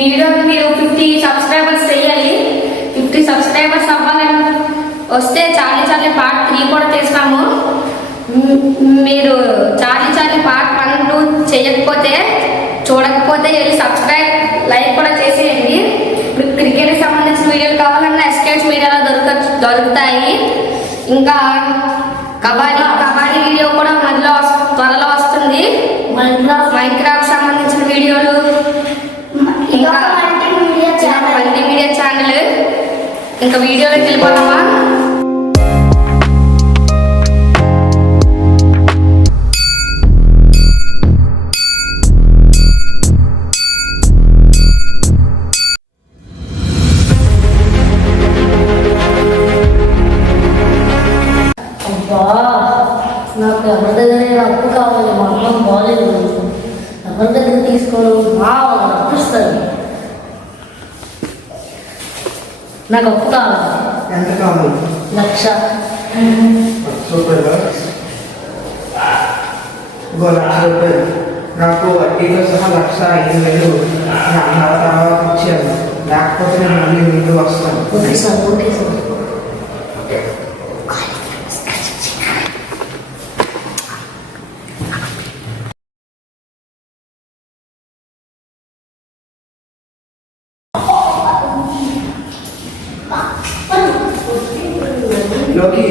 వీడియోకి మీరు 50 సబ్స్క్రైబర్స్ చేయాలి. 50 సబ్స్క్రైబర్స్ అవ్వాలని వస్తే చార్లీ పార్ట్ 3 కూడా చేస్తాము. మీరు చార్లీ పార్ట్ 1, 2 చేయకపోతే చూడకపోతే వెళ్ళి సబ్స్క్రైబ్ లైక్ కూడా చేసేయండి. ఇప్పుడు క్రికెట్కి సంబంధించిన వీడియోలు కావాలన్నా ఎస్కేట్స్ మీడియాలో దొరుకుతాయి. ఇంకా కబడ్డీ వీడియో కూడా త్వరలో వస్తుంది. మైన్క్రాఫ్ట్ సంబంధించిన వీడియోలు, ఇంకా మల్టీమీడియా ఛానల్. ఇంకా వీడియోలోకి వెళ్ళిపోతామా? నాకు ఎవరి దగ్గర అప్పు కావాలి, మా అమ్మ బాగాలేదు, ఎవరి దగ్గర తీసుకోవడం అప్పిస్తారు. నాకు అప్పు కావాలి. ఎంత కావాలి? 1,00,000 రూపాయలు. 1,00,000 రూపాయలు నాకు వడ్డీతో సహా 1,05,000 తర్వాత ఇచ్చాను. లేకపోతే నేను మళ్ళీ మీకు వస్తాను. Okay sir, okay sir. లోకి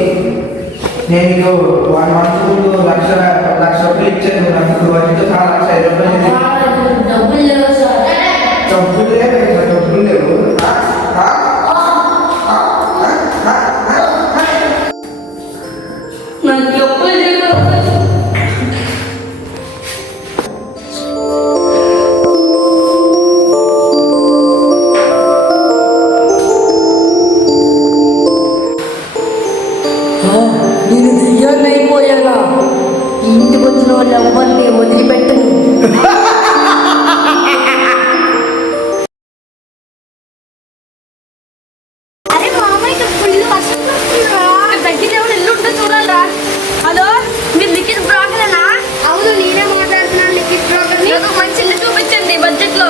నేను 1 మంత్ ముందు 1,00,000 రూపాయలు ఇచ్చాను. నాకు వడ్డీతో సహా 1,05,000 రూపాయలు. డబ్బులు లేవు సార్. డబ్బులు లేవు. నాకు ఎప్పుడు నేను దెయ్యాన్ని అయిపోయానా? ఇంటికి వచ్చిన వాళ్ళు ఎవరిని వదిలిపెట్టను. హలో, మీరు లిక్విడ్ బ్రోకరేనా? అవును, నేనే మాట్లాడుతున్నాను. లిక్విడ్ బ్రోకర్ ని. నాకు మంచి ఇల్లు చూపించండి బడ్జెట్ లో.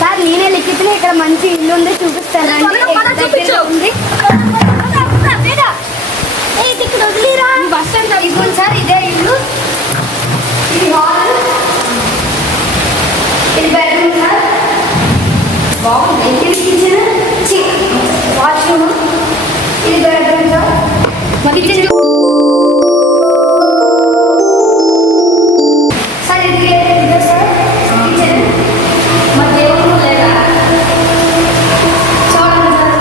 సార్, నేనే లిఖిత్ ని. ఇక్కడ మంచి ఇల్లు ఉంది, చూపిస్తానండి. ఉంది ఇక్కడ వదిలేరా? బస్ స్టాండ్ ఇదిగోండి సార్, ఇదే ఇల్లు. ఇది హాల్, ఇది బెడ్రూమ్ సార్. బాగుంది. ఇది కిచెన్, వాష్రూమ్. ఇది బెడ్రూమ్ సార్. Kitchen sir. ఇది సార్ కిచెన్. మా దేవుడు లేదా? చూడండి సార్.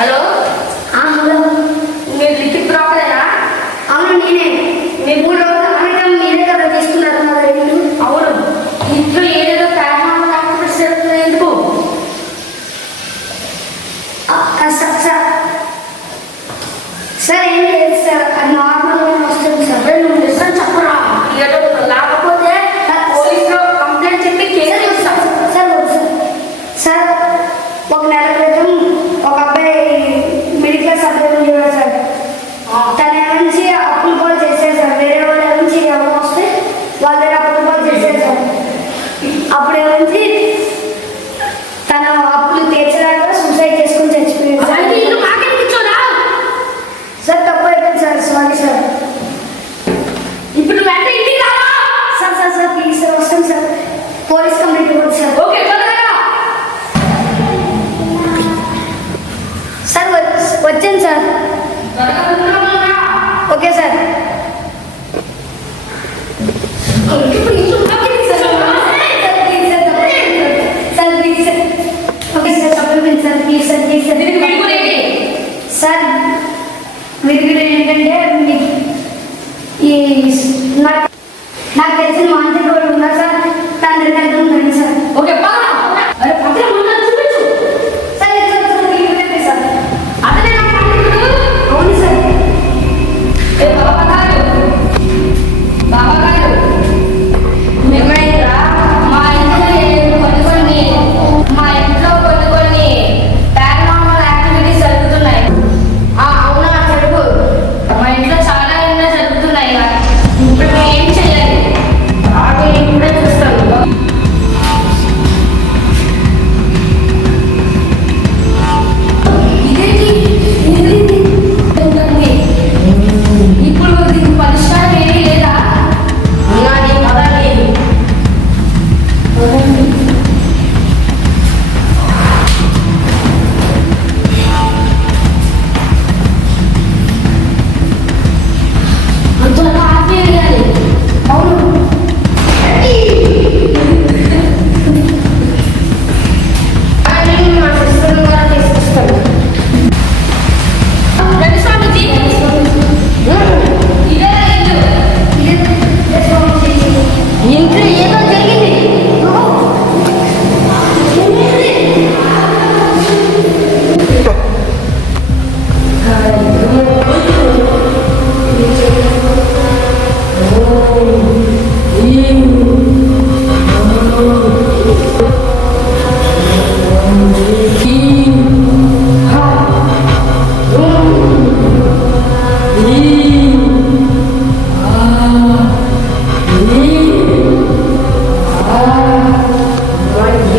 హలో హలో మీరు లిక్విడ్ బ్రోకరేనా? అవును నేనే. మీ 3 రోజులు అనంతరం మీరే కదా తీసుకున్నారు నా ఇల్లు. అవును. ఇంట్లో ఏదేదో ప్యాన్ కాకపోతే ఎందుకు? సార్ ఏం లేదు సార్, అది నార్మల్గా వస్తుంది సార్. నిజం చెప్పరా? ఏదో లేకపోతే పోలీసులో కంప్లైంట్ చెప్పి కేసు ఇస్తాం. సార్ వద్దు సార్. సార్ ఒక నెల క్రితం ఒక అబ్బాయి మిడిల్ క్లాస్ అబ్బాయి ఉండేవాడు సార్. తన నుంచి అప్పులు కూడా చేశారు సార్. వేరే వాళ్ళ నుంచి ఎవరు వస్తే వాళ్ళ దగ్గర అప్పులు కూడా చేశారు సార్. అప్పుడు నుంచి తన అప్పులు తీర్చలేక సూసైడ్ చేసుకుని చచ్చిపోయాడు సార్. అవన్నీ ఇల్లు మాకెందుకిచ్చావురా? సార్ తప్పు అయిపోయింది సార్, సారీ సార్. ఇప్పుడు నువ్వు వెంటనే ఇంటికి రావా? Sir sir sir please sir, వస్తాం సార్. పోలీస్ కంప్లైంట్ ఇవ్వదు సార్. ఓకే తొందరగా రా. సార్ వచ్చాను సార్. త్వరగా ముందుకు రా. Okay sir. ఇప్పుడు ఇల్లు మాకెందుకిచ్చావురా? Sir please sir. Okay sir తప్పైపోయింది sir, please sir, please sir. దీనికి విడిపోయేది. సార్ విడిగిడి ఏంటంటే ఈ నాకు తెలిసిన మాంత్రిక కూడా ఉన్నారు సార్. తండ్రి దగ్గర ఉందండి సార్. ఓకే పా. అరే పక్కన ముందు చూపించు. సార్ ఇది సార్ విడిగిడి సార్. అతనే నాకు పంపిడు. అవును సార్. ఏ బాబా గారు, బాబా గారు మేమైరా మా ఇంట్లో కొన్ని పారానార్మల్ యాక్టివిటీస్ జరుగుతున్నాయి. అవునా జరుగు. మా ఇంట్లో చాలా ఎన్నో జరుగుతున్నాయి. ఇప్పుడు మేము ఏం చేయాలి? అది ఇప్పుడే చూస్తాను. ఇదేంటి? ఇదేంటి? ఇప్పుడు దీనికి పరిష్కారం ఏమీ లేదా? ఉన్నది పదండి. త్వరగా ఆపేయాలి. అవును. మా సిస్టర్ గారు తీసుకొస్తాను. రండి స్వామీజీ. ఇదే ఇల్లు. ఇంట్లో ఏదో జరిగింది.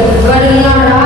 ఎక్కడున్నాడా?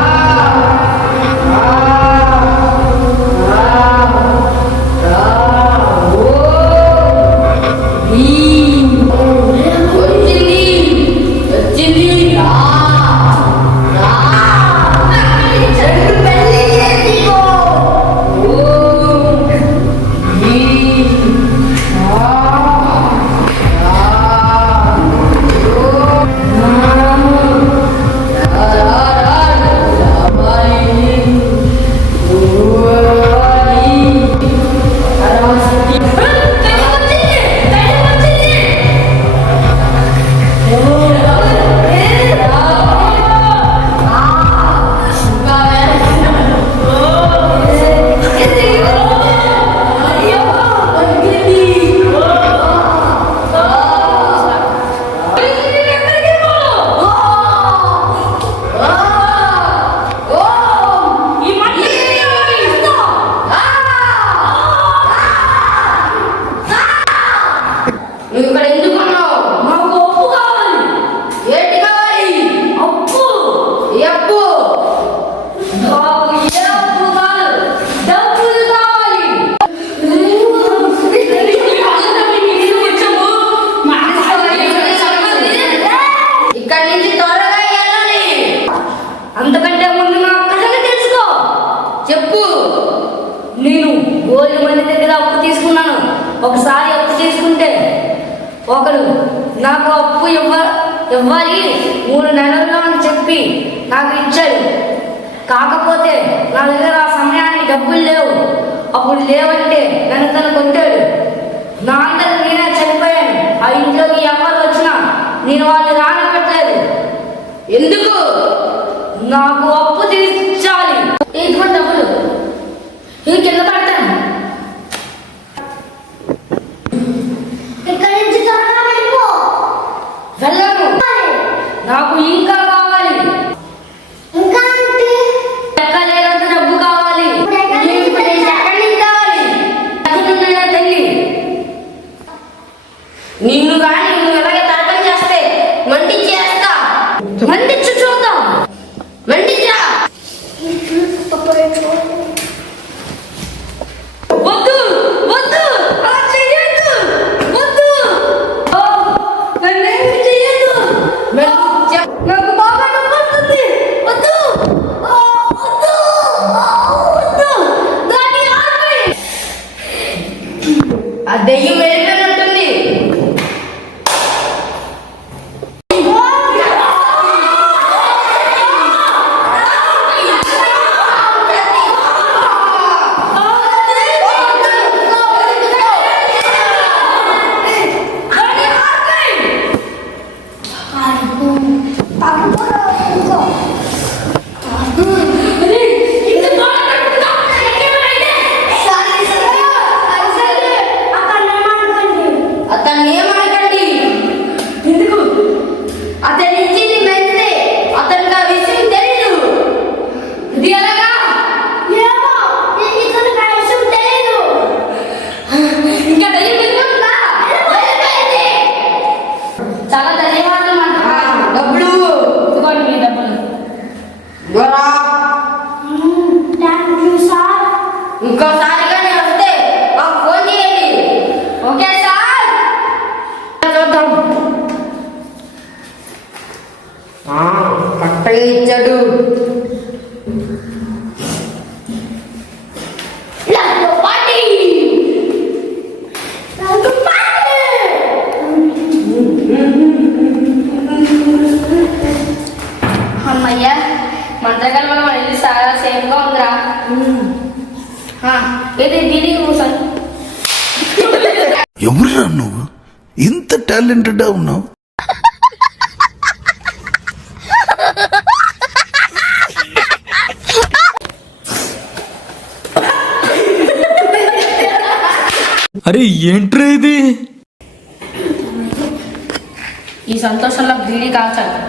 నువ్వు ఇక్కడ ఎందుకు ఉన్నావు? మాకు అప్పు కావాలి. ఏంటి కావాలి? అప్పు. ఏ అప్పు? బాబు ఏ అప్పు కాదు, డబ్బులు కావాలి. ఇక్కడి నుంచి త్వరగా వెళ్ళాలి. అంతకంటే ముందు నా కథను తెలుసుకో. చెప్పు. నేను గోల్డ్ మంది దగ్గర అప్పు తీసుకున్నాను. ఒకసారి అప్పు తీసుకుంటే ఒకరు నాకు అప్పు ఇవ్వాలి 3 నెలల్లో అని చెప్పి నాకు ఇచ్చాడు. కాకపోతే నా దగ్గర ఆ సమయానికి డబ్బులు లేవు. అప్పుడు లేవంటే నన్ను తను కొట్టాడు. నా అంతకు నేనే చనిపోయాను. ఆ ఇంట్లోకి ఎవరు వచ్చినా నేను వాళ్ళు రానట్లేదు. ఎందుకు? నాకు అప్పు తీర్చాలి. ఇదిగో డబ్బులు. ఇవి కింద పడతాను. ఇక్కడి నుంచి త్వరగా వెళ్ళిపో. వెళ్ళను. నాకు ఇంకా కావాలి. ఇంకా అంటే ఎక్కలేనంత డబ్బు కావాలి. ఇప్పుడు ఎక్కడి నుంచి కావాలి? ఎక్కడున్నాడా తల్లి? నిన్ను కానీ నువ్వు ఎలాగే తాటం చేస్తే మంటించేస్తా. మంటించు చూద్దాం. మంటించా. వద్దు వద్దు అలా చెయ్యొద్దు. వద్దు. ఓ, నన్నేమి చెయ్యొద్దు. నాకు బాగా నొప్పి వస్తుంది. వద్దు. ఓ, వద్దు. ఓ, వద్దు. దాన్ని ఆపి. ఆ దెయ్యం వెళ్ళిపోయినట్టుంది. అతన్ని ఏమనకండి. ఎందుకు? అతని ఇచ్చింది మంచిదే. అతనికి ఆ విషయం తెలీదు. ఇది ఎలాగా? ఏమో, ఇతనికి ఆ విషయం తెలీదు. ఇంకా దయ్యం వెళ్ళిపోతుందా? వెళ్ళిపోయింది. చాలా ధన్యవాదాలు అంటున్నాను. డబ్బులు ఇదిగోండి మీ డబ్బులు. గోరా, థ్యాంక్ యూ సార్. ఇంకోసారిగా నేను వస్తే మాకు ఫోన్ చేయండి. Okay sir. చూద్దాం. కరెక్ట్గా ఇచ్చాడు. నాకు పార్టీ. నాకు పార్టీ. అమ్మయ్యా, మంత్రగాలు మనం వెళ్ళి చాలా సేఫ్గా ఉందిరా. ఇది దీని కూర్చొని ఎవరురా నువ్వు? ఇంత టాలెంటెడ్గా ఉన్నావు. అరే ఏంట్రా ఇది? ఈ సంతోషంలో బీడీ కాల్చాలి.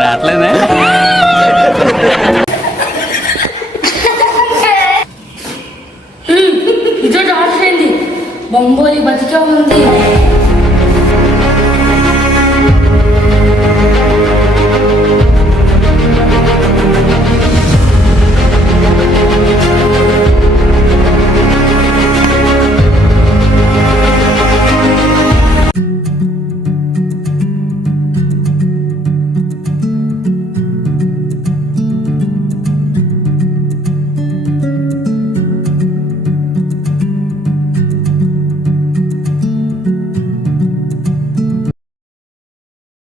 రావట్లేదా? ఇదే రాత్రి బొంబోలి బతికే ఉంది.